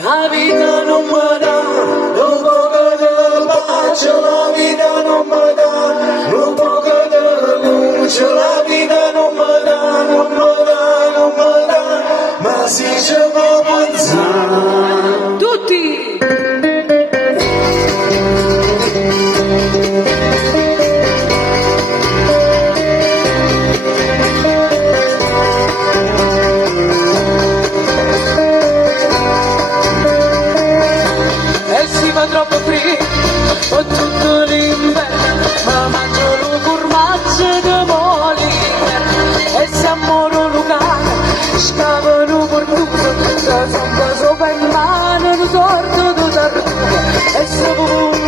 La vita non mi dà, un poco di pace, la vita non mi dà, un poco di luce, la vita non mi dà, non mi dà, non mi dà, ma si ci può pensare. Tutti! Troppo freddo, ho tutto l'inverno, ma mangio lo formaggio di Molière e se ammoro locale, scavano per tutto, se sono sopra in mano, non sorto di tartuga e se vuoi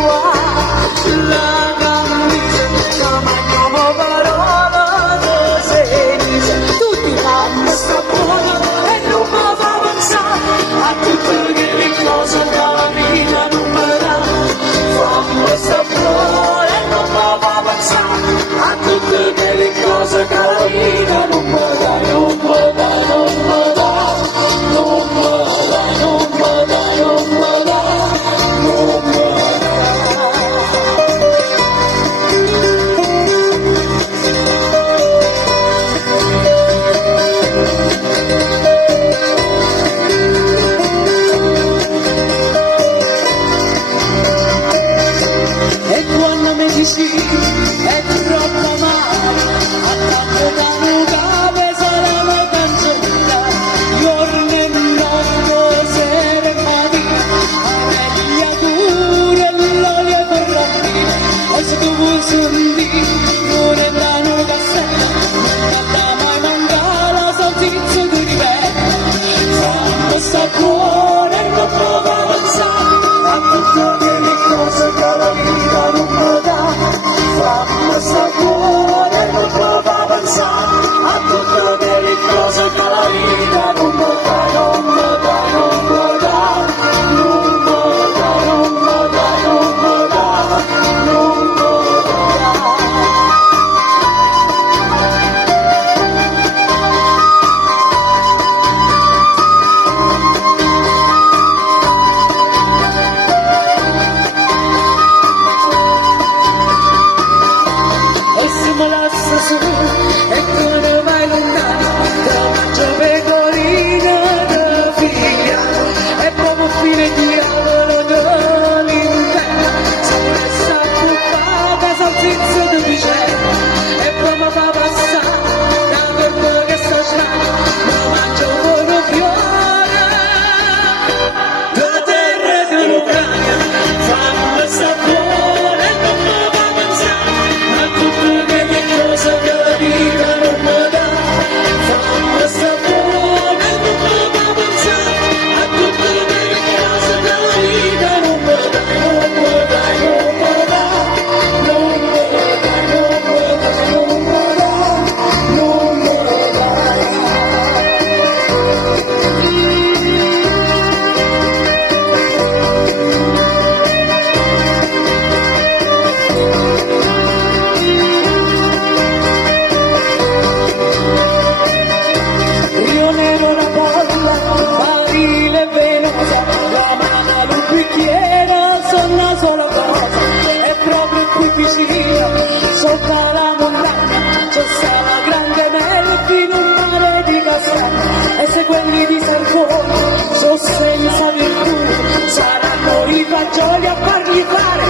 la camisa, la mangiamo parola di senza, tutti fanno sta buona e non mi fa pensare a tutte le cose che la vita non questa flore non mi fa pensare a tutte quelle cose che la vita non mi dà, non mi dà, non mi dà, non mi dà, non mi dà, non mi dà, non mi dà. E quando mi dici è troppo male, a tanto da non capo sarà la canzone, giorno e notte, sera e mattina, a megliatura l'olio per rompere, e se tu vuoi sentire, non è brano castello, non da mai mancare la salsiccia di ripeto, fammi sta buona e non mi fa pensare a tutte quelle cose che la vita non mi dà, fammi sta buona e non mi fa pensare a tutte quelle cose che la vita non mi dà, non mi dà, non mi dà, non mi dà, non mi dà, non mi dà, non mi dà. E se mi lascia su e tu ne vai lontano, ti mangio pecorina da figlia e proprio fine diavolo dell'interno, se resta occupata salsiccia di vicino e poi mi fa passare da corpo che sta strano, mi mangio un fiore da terra dell'Ucraina, fammi sta buona e non mi fa pensare a tutte quelle cose che la vita non mi dà, fammi sta buona e non mi fa pensare a tutte quelle cose che la vita non mi dà, non mi dà, non mi dà, non mi dà, non mi dà, non mi dà, Rio nero la bolla, barile venosa, la mano al bicchiere, sono una sola cosa, è proprio qui vicino, sotto la montagna, c'è sta la grande Melfi, un mare di castagna, e se quelli di Sarcone sono senza virtù, saranno i fagioli a fargli fare,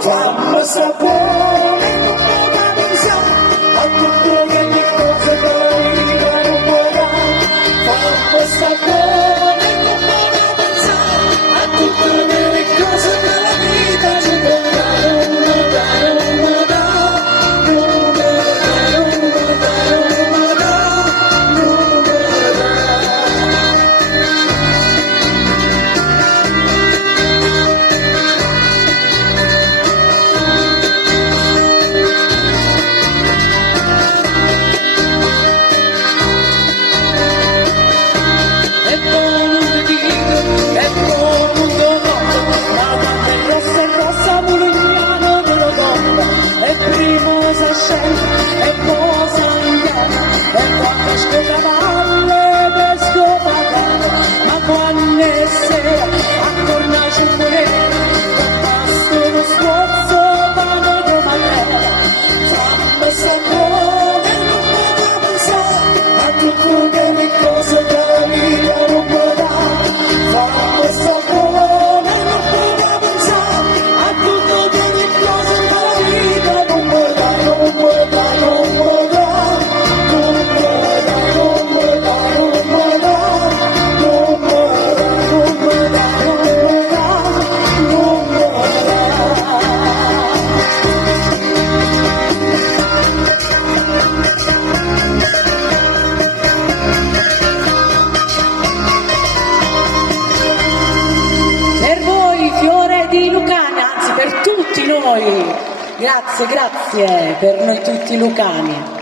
fammi sapore, non mi fa pensare a tutte quelle cose che la vita non mi dà, fammi sapore, non mi fa pensare a tutte quelle cose che la vita non mi dà, non mi dà, non mi dà, non mi dà, non mi dà, non mi dà, non mi dà. noi. Grazie, grazie per noi tutti lucani.